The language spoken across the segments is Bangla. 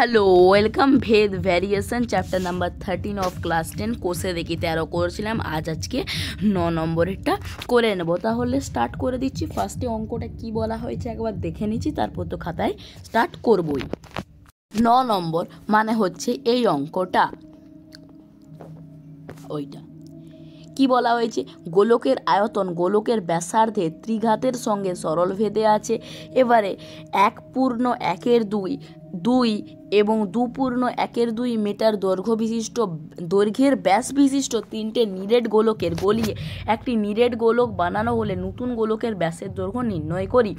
হ্যালো ওয়েলকাম ভেদ variation chapter number 13 of class 10 কোষে দেখি 13 করেছিলাম। আজকে 9 নম্বরেরটা করে নেব। তাহলে স্টার্ট করে দিচ্ছি। ফার্স্টে অঙ্কটা কি বলা হয়েছে একবার দেখে নিচ্ছি, তারপর তো খাতায় স্টার্ট করবই। 9 নম্বর মানে হচ্ছে এই অঙ্কটা, ওইটা কি বলা হয়েছে, গোলকের আয়তন গোলকের ব্যাসার্ধে ত্রিঘাতের সঙ্গে সরলভেদে আছে। এবারে 1.1/2 এবং 2.1/2 মিটার দৈর্ঘ্যের ব্যাস বিশিষ্ট তিনটে নিরেট গোলকের গলিয়ে একটি নিরেট গোলক বানানো হলে নতুন গোলকের ব্যাসের দৈর্ঘ্য নির্ণয় করি।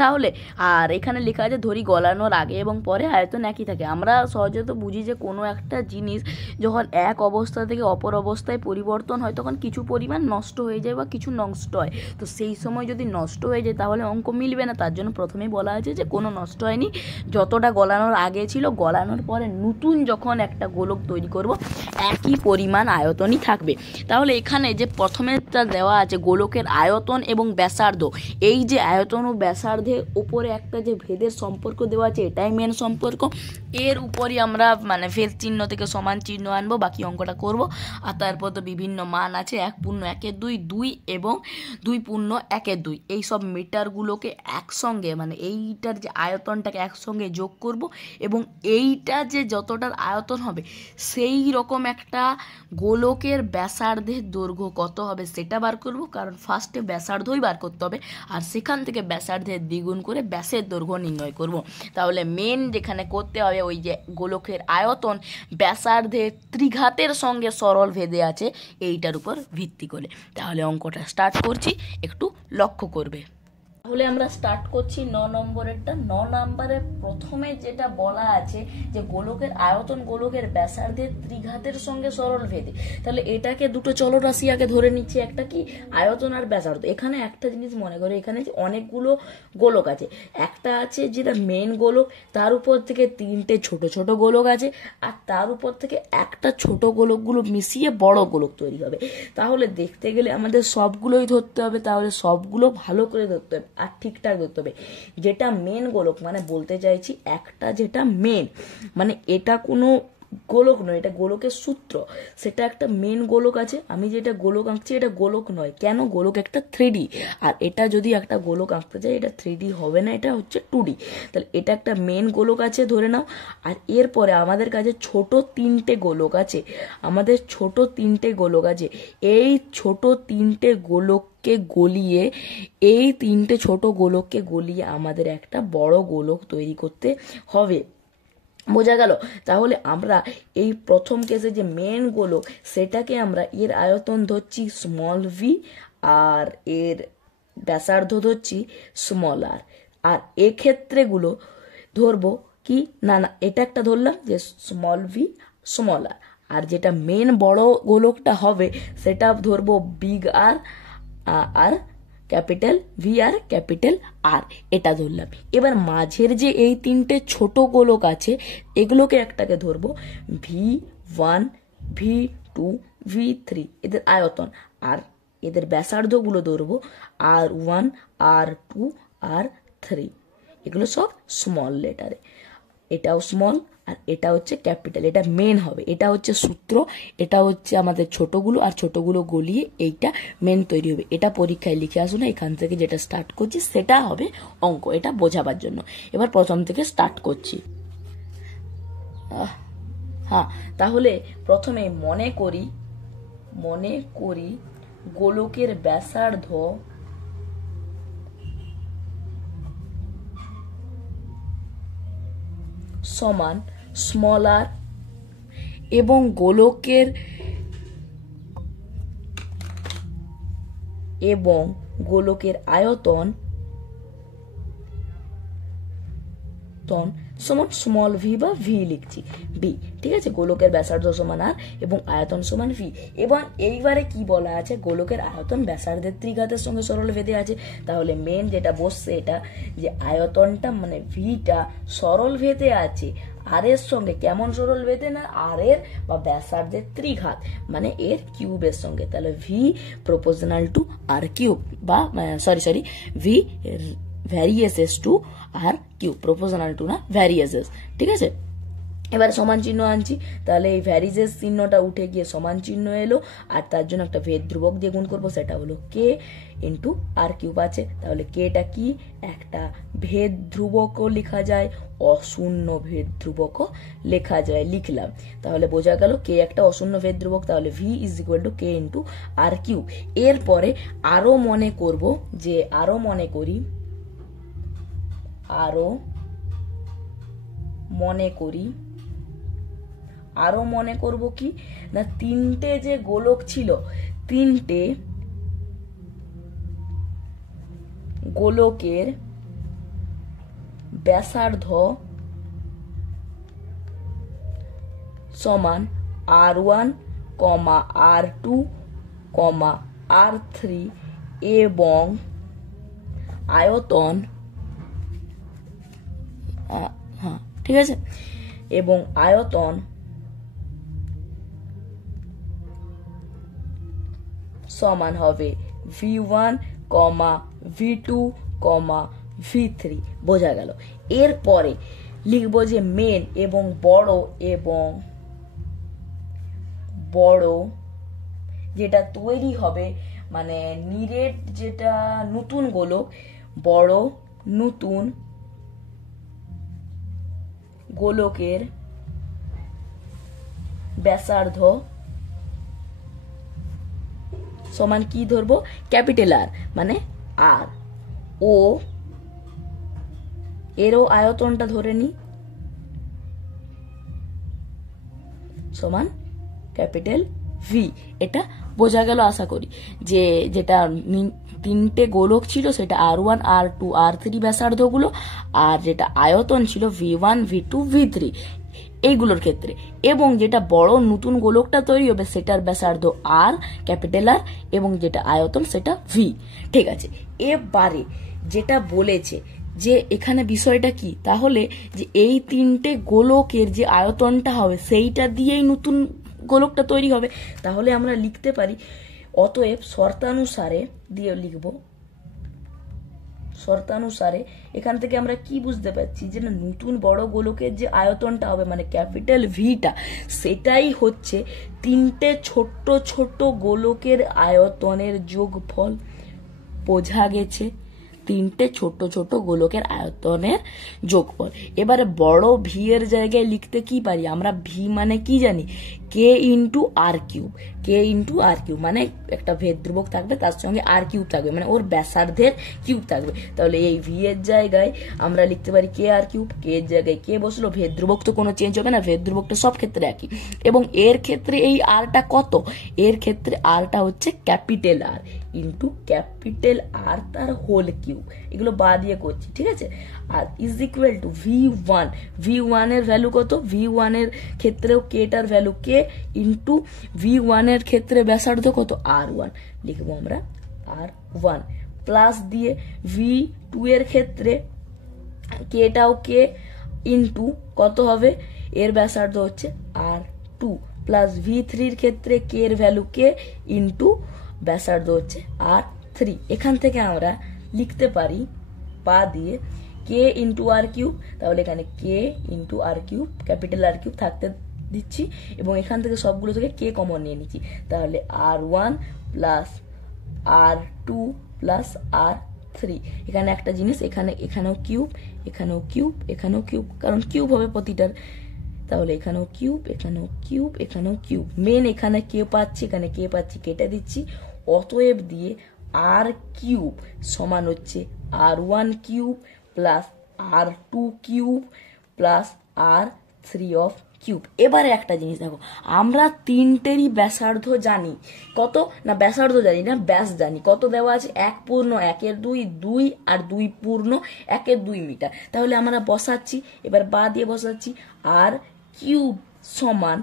তাহলে আর এখানে লেখা আছে ধরি গলানোর আগে এবং পরে আয়তন একই থাকে। আমরা সহজে তো বুঝি যে কোনো একটা জিনিস যখন এক অবস্থা থেকে অপর অবস্থায় পরিবর্তন হয় তখন কিছু পরিমাণ নষ্ট হয়ে যায় বা কিছু নষ্ট হয়। তো সেই সময় যদি নষ্ট হয়ে যায় তাহলে অঙ্ক মিলবে না। তার জন্য প্রথমেই বলা আছে যে কোনো নষ্ট হয়নি, যতটা গলানোর আগে ছিল গলানোর পরে নতুন যখন একটা গোলক তৈরি করব একই পরিমাণ আয়তনই থাকবে। তাহলে এখানে যে প্রথমেটা দেওয়া আছে গোলকের আয়তন এবং ব্যাসার্ধ, এই যে আয়তন ও ব্যাসার্ধের উপরে একটা যে ভেদের সম্পর্ক দেওয়া আছে এটাই মেন সম্পর্ক। এর উপরই আমরা ভেদ চিহ্ন থেকে সমান চিহ্ন আনবো, বাকি অঙ্কটা করব। আর তারপর তো বিভিন্ন মান আছে 1.1/2, 2 এবং 2.1/2, এই সব মিটারগুলোকে একসঙ্গে এইটার যে আয়তনটাকে একসঙ্গে যোগ করব এবং এইটা যে যতটার আয়তন হবে সেই রকম একটা গোলকের ব্যাসার্ধের দৈর্ঘ্য কত হবে সেটা বার করব, কারণ ফার্স্টে ব্যাসার্ধই বার করতে হবে আর সেখান থেকে ব্যাসার্ধের দ্বিগুণ করে ব্যাসের দৈর্ঘ্য নির্ণয় করব। তাহলে মেন যেখানে করতে হবে ওই যে গোলকের আয়তন ব্যাসার্ধের ত্রিঘাতের সঙ্গে সরল ভেদে আছে এইটার উপর ভিত্তি করে। তাহলে অঙ্কটা স্টার্ট করছি, একটু লক্ষ্য করবে। তাহলে আমরা স্টার্ট করছি 9 নম্বরেরটা। 9 নম্বরে প্রথমে যেটা বলা আছে যে গোলকের আয়তন গোলকের ব্যাসার্ধের ত্রিঘাতের সঙ্গে সরল ভেদে। তাহলে এটাকে দুটো চলরাশি আগে ধরে নিচ্ছি, একটা কি আয়তন আর ব্যাসার্ধ। এখানে একটা জিনিস মনে করো, এখানে অনেকগুলো গোলক আছে। একটা আছে যেটা মেন গোলক, তার উপর থেকে তিনটে ছোট ছোট গোলক আছে, আর তার উপর থেকে একটা ছোট গোলকগুলো মিশিয়ে বড় গোলক তৈরি হবে। তাহলে দেখতে গেলে আমাদের সবগুলোই ধরতে হবে, তাহলে সবগুলো ভালো করে ধরতে হবে আর ঠিকঠাক ধরতে হবে। যেটা মেন গোলক বলতে চাইছি একটা যেটা মেন এটা কোনো গোলক নয়, এটা গোলকের সূত্র, সেটা একটা মেন গোলক আছে। আমি যেটা গোলক আঁকছি এটা গোলক নয়, কেন, গোলক একটা 3D, আর এটা যদি একটা গোলক আঁকতে চাই এটা 3D হবে না, এটা হচ্ছে 2D। তাহলে এটা একটা মেন গোলক আছে ধরে নাও। আর এরপরে আমাদের কাছে ছোট তিনটে গোলক আছে, এই ছোট তিনটে গোলককে গলিয়ে আমাদের একটা বড় গোলক তৈরি করতে হবে। বোঝা গেল? তাহলে আমরা এই প্রথম কেসে যে মেন গোলক সেটাকে আমরা এর আয়তন ধরছি স্মল ভি আর এর ব্যাসার্ধ ধরছি স্মল আর। আর এক্ষেত্রেগুলো ধরবো কি না, এটা একটা ধরলাম যে স্মল ভি স্মল আর, আর যেটা মেন বড় গোলকটা হবে সেটা ধরবো বিগ আর আর ক্যাপিটাল ভি আর ক্যাপিটাল আর, এটা ধরলাম। এবার মাঝের যে এই তিনটে ছোট গোলক আছে এগুলোকে একটাকে ধরবো V1, V2, V3, এদের আয়তন, আর এদের ব্যাসার্ধগুলো ধরবো R1, R2, R3, এগুলো সব স্মল লেটারে। এটাও স্মল আর এটা হচ্ছে ক্যাপিটাল, এটা মেন হবে, এটা হচ্ছে সূত্র, এটা হচ্ছে আমাদের ছোটগুলো, আর ছোটগুলো গলিয়ে এইটা মেন তৈরি হবে। এটা পরীক্ষায় লিখে আসুন, এখান থেকে যেটা স্টার্ট করছি সেটা হবে অঙ্ক, এটা বোঝাবার জন্য। এবার প্রথম থেকে স্টার্ট করছি। হ্যাঁ, তাহলে প্রথমে মনে করি গোলকের ব্যাসার্ধ সমান স্মল আর এবং গোলকের আয়তন সমান স্মল ভি বা ভি লিখছি, বি, ঠিক আছে। গোলকের ব্যাসার্ধ সমান আর এবং আয়তন সমান ভি। এবং এইবারে কি বলা আছে, গোলকের আয়তন ব্যাসার্ধের ত্রিঘাতের সঙ্গে সরল ভেদে আছে। তাহলে মেন যেটা বসছে এটা যে আয়তনটা ভিটা সরল ভেদে আছে আর এর সঙ্গে, কেমন সরল ভেদে না, আর এর বা ব্যাসার্ধের ত্রিঘাত এর কিউবের সঙ্গে। তাহলে V proportional to R cube বা V varies to R cube, proportional to না ভ্যারিয়েসেস, ঠিক আছে। এবার সমান চিহ্ন আনছি, তাহলে এই ভ্যারিজের চিহ্নটা উঠে গিয়ে সমান চিহ্ন এলো, আর তার জন্য একটা ভেদ ধ্রুবক দিয়ে গুণ করবো, সেটা হলো কে ইন্টু আর কিউব আছে। তাহলে কেটা কি, একটা ভেদ ধ্রুবকও লেখা যায়, অশূন্য ভেদ ধ্রুবকও লেখা যায়, লিখলাম। তাহলে বোঝা গেল কে একটা অশূন্য ভেদ ধ্রুবক, তাহলে V is equal to K into R cube. এরপরে আরো মনে করব যে আরো মনে করব কি না, তিনটে যে গোলক ছিল, তিনটে গোলকের ব্যাসার্ধ সমান R1, R2, R3 এবং আয়তন, হ্যাঁ ঠিক আছে, এবং আয়তন সমান হবে V1, V2, V3। বোঝা গেল। এরপরে লিখবো যে মেন এবং বড় যেটা তৈরি হবে, মানে নিরেট যেটা নতুন গোলক, বড় নতুন গোলকের ব্যাসার্ধ সমান কি ধরবো, ক্যাপিটাল আর, মানে আর, ও এরও আয়তনটা ধরে নি সমান ক্যাপিটাল ভি। এটা বোঝা গেল আশা করি, যে যেটা তিনটে গোলক ছিল সেটা R1, R2, R3 ব্যাসার্ধগুলো, আর যেটা আয়তন ছিল V1, V2, V3 এইগুলোর ক্ষেত্রে, এবং যেটা বড় নতুন গোলকটা তৈরি হবে সেটার ব্যাসার্ধ আর, ক্যাপিটাল আর, এবং যেটা আয়তন সেটা ভি। ঠিক আছে, এবারে যেটা বলেছে যে এখানে বিষয়টা কি, তাহলে যে এই তিনটে গোলকের যে আয়তনটা হবে সেইটা দিয়েই নতুন গোলকটা তৈরি হবে। তাহলে আমরা লিখতে পারি, অতএব শর্তানুসারে দিয়ে লিখব, শর্তানুসারে এখান থেকে আমরা কি বুঝতে পারছি, যে নতুন বড় গোলকের যে আয়তনটা হবে মানে ক্যাপিটাল ভিটা, সেটাই হচ্ছে তিনটে ছোট্ট ছোট্ট গোলকের আয়তনের যোগফল। বোঝা গেছে, তিনটে ছোট ছোট গোলকের আয়তনের যোগফল। এবারে বড় ভি এর জায়গায় লিখতে কি পারি আমরা, ভি মানে কি জানি, কে ইন্টু আর কিউব। কে ইন্টু আর কিউব মানে একটা ভেদ ধ্রুবক থাকবে, তার সঙ্গে আর কিউব থাকবে, মানে ওর ব্যাসার্ধের কিউব থাকবে। তাহলে এই ভি এর জায়গায় আমরা লিখতে পারি কে আর কিউব, কে এর জায়গায় কে বসলো, ভেদ ধ্রুবক তো কোনো চেঞ্জ হবে না, ভেদ ধ্রুবকটা সব ক্ষেত্রে একই। এবং এর ক্ষেত্রে এই আরটা কত, এর ক্ষেত্রে আরটা হচ্ছে capital R into capital R তার হোল কিউব, এগুলো বা দিয়ে করছি, ঠিক আছে। আর is equal two V1, V1 এর ভ্যালু কত, V1 এর ক্ষেত্রেও কেটার ভ্যালু কে ইন্টু V1 এর ক্ষেত্রে ব্যাসার্ধ কত R1, লিখবো আমরা R1, প্লাস দিয়ে V2 এর ক্ষেত্রে কেটাও কে ইন্টু কত হবে, এর ব্যাসার্ধ হচ্ছে R2, প্লাস V3 এর ক্ষেত্রে কে এর ভ্যালু কে ইন্টু ব্যাসার্ধ হচ্ছে R3। এখান থেকে আমরা লিখতে পারি পা দিয়ে কে ইন্টু আর কিউব, তাহলে এখানে কে ইন্টু আর কিউব, ক্যাপিটাল আর কিউব থাকতে দিচ্ছি, এবং এখান থেকে সবগুলো থেকে কে কমন নিয়ে নিচ্ছি, তাহলে R1 plus R2 plus R3। এখানে একটা জিনিস, এখানেও কিউব, এখানেও কিউব, এখানেও কিউব, কারণ কিউব হবে প্রতিটার, তাহলে এখানেও কিউব, এখানেও কিউব, এখানেও কিউব। মেন এখানে কে পাচ্ছি, এখানে কে পাচ্ছি, কেটে দিচ্ছি। অতএব দিয়ে আর কিউব সমান হচ্ছে R1 cube plus R2 cube plus R3 of cube. এবারে একটা জিনিস দেখো, আমরা তিনটেরই ব্যাসার্ধ জানি, কত না ব্যাসার্ধ জানি না, ব্যাস জানি। কত দেওয়া আছে, 1/1/2, 2 আর 2/1/2 মিটার। তাহলে আমরা বসাচ্ছি, এবার বা দিয়ে বসাচ্ছি আর কিউব সমান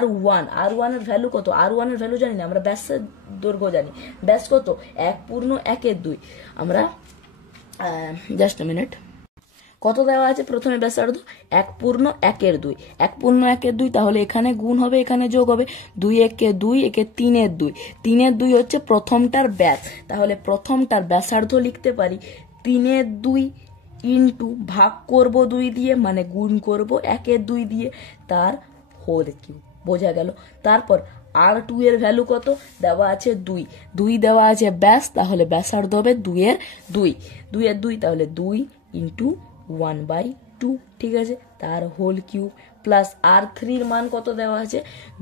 R1, R1 এর ভ্যালু কত, R1 এর ভ্যালু জানি না, আমরা ব্যাসের দৈর্ঘ্য জানি, ব্যাস কত 1/1/2। আমরা জাস্ট আ মিনিট, কত দেওয়া আছে প্রথমে ব্যাসার্ধ 1/1/2, 1/1/2, তাহলে এখানে গুণ হবে, এখানে যোগ হবে, 2 একে 2, একে 3/2, 3/2 হচ্ছে প্রথমটার ব্যাস। তাহলে প্রথমটার ব্যাসার্ধ লিখতে পারি 3/2 ইন্টু ভাগ করব 2 দিয়ে, মানে গুণ করব 1/2 দিয়ে, তার হোল কিউব। বোঝা গেল? তারপর R2 এর ভ্যালু কত দেওয়া আছে? 2 দেওয়া আছে ব্যাস, তাহলে ব্যাসার্ধ হবে 2/2, তাহলে 2 ইন্টু 1/2, ঠিক আছে, তার হোল কিউব। প্লাস R3 মান কত দেওয়া আছে?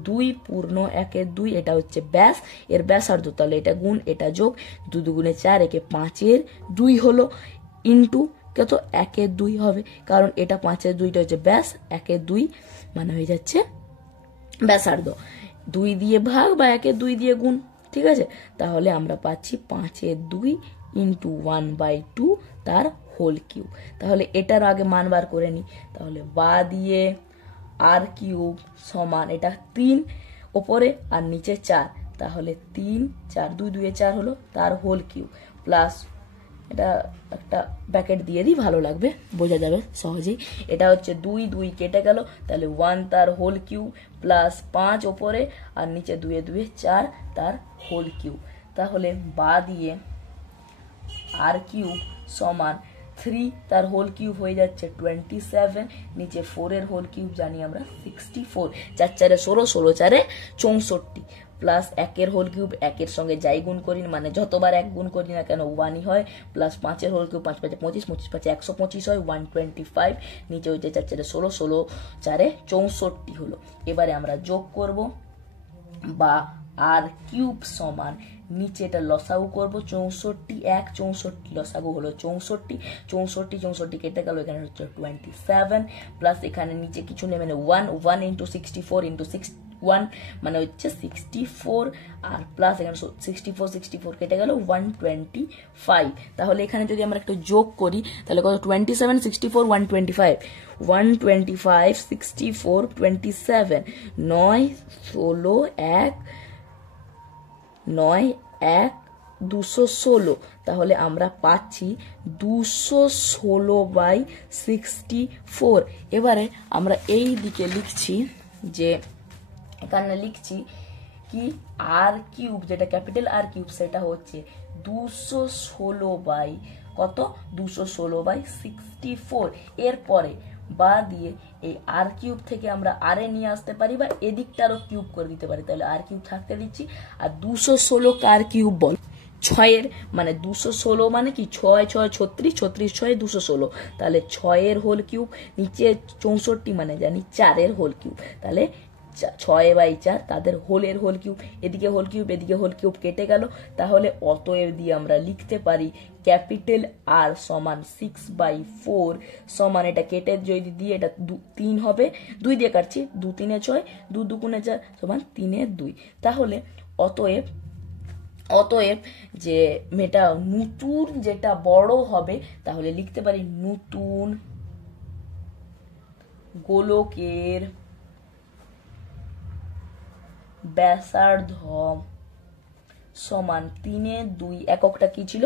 2 পূর্ণ 1/2, এটা হচ্ছে ব্যাস, এর ব্যাসার্ধ, তাহলে এটা গুণ এটা যোগ, 2 দুগুণে 4, একে 5/2 হলো, ইন্টু কত? 1/2 হবে, কারণ এটা 5/2টা হচ্ছে ব্যাস, 1/2 মানে হয়ে যাচ্ছে ব্যাসার্ধ। 2 দিয়ে ভাগ বা 1/2 দিয়ে গুণ, ঠিক আছে, তাহলে আমরা পাচ্ছি 5/2 ইন্টু 1/2 তার হোল কিউব। তাহলে এটার আগে মান বার করে নি, তাহলে বা দিয়ে আর কিউব সমান, এটা 3 ওপরে আর নিচে 4, তাহলে 3 4 2 2 4 হলো, তার হোল কিউব, প্লাস এটা একটা ব্র্যাকেট দিয়ে দিই, ভালো লাগবে, বোঝা যাবে সহজেই। এটা হচ্ছে 2 2 কেটে গেল, তাহলে 1 তার হোল কিউব, প্লাস 5 ওপরে আর নিচে 2 2 4 তার হোল কিউব। তাহলে বা দিয়ে আর কিউব সমান 3 তার হোল কিউব হয়ে যাচ্ছে 27, নিচে 4 এর হোল কিউব জানি আমরা 64, 4 4 16, 16 4 64, প্লাস 1 এর হোল কিউব 1 এর সঙ্গে যাই গুণ করি, মানে যতবার 1 গুণ করি না কেন 1ই হয়, প্লাস 5 এর হোল কিউব 5 5 25, 25 5 125 হয়, 125, নিচে হচ্ছে 4 4 16, 16 4 64 হলো। এবারে আমরা যোগ করব, বা আর কিউব সমান, নিচে এটা লসাগু করব 64, 1 64 লসাগু হলো 64, 64 64 কেটে গেল, এখানে হচ্ছে 27, প্লাস এখানে নিচে কিছু নেই, মানে 1 ইন্টু 64 ইন্টু 1 মানে হচ্ছে 64, আর প্লাস এখানে 64 64 কেটে গেল 125। তাহলে এখানে যদি আমরা একটু যোগ করি, তাহলে কত? 27 64 125, 125 64 27, 9 16 1 9 1 216, তাহলে আমরা পাচ্ছি 216/64। এবারে আমরা এই দিকে লিখছি, যে এখানে লিখছি কি আর কিউব, যেটা ক্যাপিটাল আর কিউব, সেটা হচ্ছে 216 কত? 216/64। এরপরে বা দিয়ে এই আর কিউব থেকে আমরা আর এ নিয়ে আসতে পারি, বা এদিকটারও কিউব করে দিতে পারি, তাহলে আর কিউব থাকতে দিচ্ছি। আর 216 কার কিউব বল? 6 মানে 216 মানে কি 6 6 36, 36 6 216, তাহলে 6 এর হোল কিউব, নিচে 64 মানে জানি 4 এর হোল কিউব, তাহলে 6/4 তাদের হোলের হোল কিউব, এদিকে হোল কিউব এদিকে হোল কিউব কেটে গেল। তাহলে অতএব দিয়ে আমরা লিখতে পারি ক্যাপিটাল আর সমান 6/4 সমান, এটা কেটে যদি দিয়ে এটা 3 হবে, 2 দিয়ে কাটছি, 2 3 6, 2 2 4 সমান 3 2। তাহলে অতএব যে মেটা নতুন যেটা বড় হবে, তাহলে লিখতে পারি নতুন গোলকের ব্যাসার্ধ সমান 3/2, এককটা কি ছিল?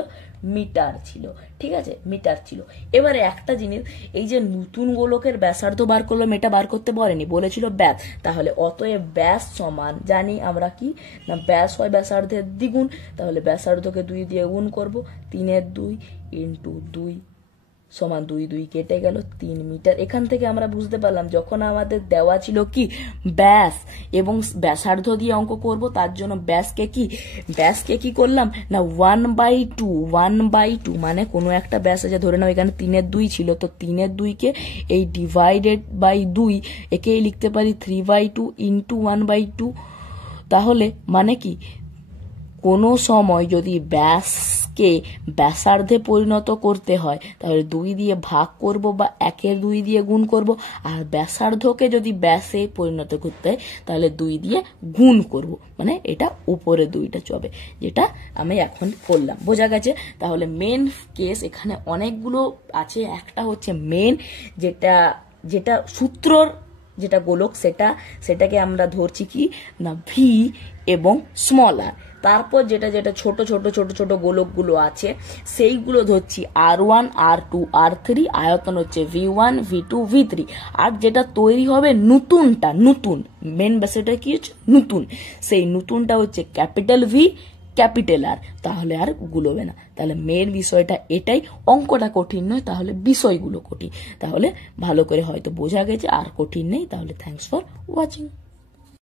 মিটার ছিল, ঠিক আছে, মিটার ছিল। এবারে একটা জিনিস, এই যে নতুন গোলকের ব্যাসার্ধ বার করলো, এটা বার করতে বলেনি, বলেছিল ব্যাস। তাহলে অতএব ব্যাস সমান জানি আমরা কি না, ব্যাস হয় ব্যাসার্ধের দ্বিগুণ, তাহলে ব্যাসার্ধকে 2 দিয়ে গুণ করব, 3/2 ইন্টু 2 সমান 2 2 কেটে গেল 3 মিটার। এখান থেকে আমরা বুঝতে পারলাম যখন আমাদের দেওয়া ছিল কি ব্যাস এবং ব্যাসার্ধ দিয়ে অঙ্ক করব, তার জন্য ব্যাসকে কি করলাম না 1/2 মানে কোনো একটা ব্যাস আছে, ধরে নাও এখানে 3/2 ছিল, তো 3/2 কে এই ডিভাইডেড বাই 2 একেই লিখতে পারি 3/2 ইন্টু 1/2। তাহলে মানে কি কোনো সময় যদি ব্যাসকে ব্যাসার্ধে পরিণত করতে হয়, তাহলে 2 দিয়ে ভাগ করব বা 1/2 দিয়ে গুণ করব, আর ব্যাসার্ধকে যদি ব্যাসে পরিণত করতে হয় তাহলে 2 দিয়ে গুণ করব, মানে এটা উপরে 2টা চবে, যেটা আমি এখন করলাম। বোঝা গেছে? তাহলে মেন কেস এখানে অনেকগুলো আছে, একটা হচ্ছে মেন যেটা সূত্রর যেটা গোলক, সেটাকে আমরা ধরছি কি না ভি এবং স্মল আর। তারপর যেটা ছোট ছোট ছোট ছোট গোলকগুলো আছে সেইগুলো ধরছি R1 R2 R3, আয়তন হচ্ছে V1 V2 V3। আর যেটা তৈরি হবে নতুন মেন ব্যাসার্ধ কি হচ্ছে নতুন, সেই নতুনটা হচ্ছে ক্যাপিটাল ভি ক্যাপিটাল আর, তাহলে আর গুলোবে না। তাহলে মেয়ের বিষয়টা এটাই, অঙ্কটা কঠিন নয়, তাহলে বিষয়গুলো কঠিন। তাহলে ভালো করে হয়তো বোঝা গেছে, আর কঠিন নেই। তাহলে থ্যাঙ্কস ফর ওয়াচিং।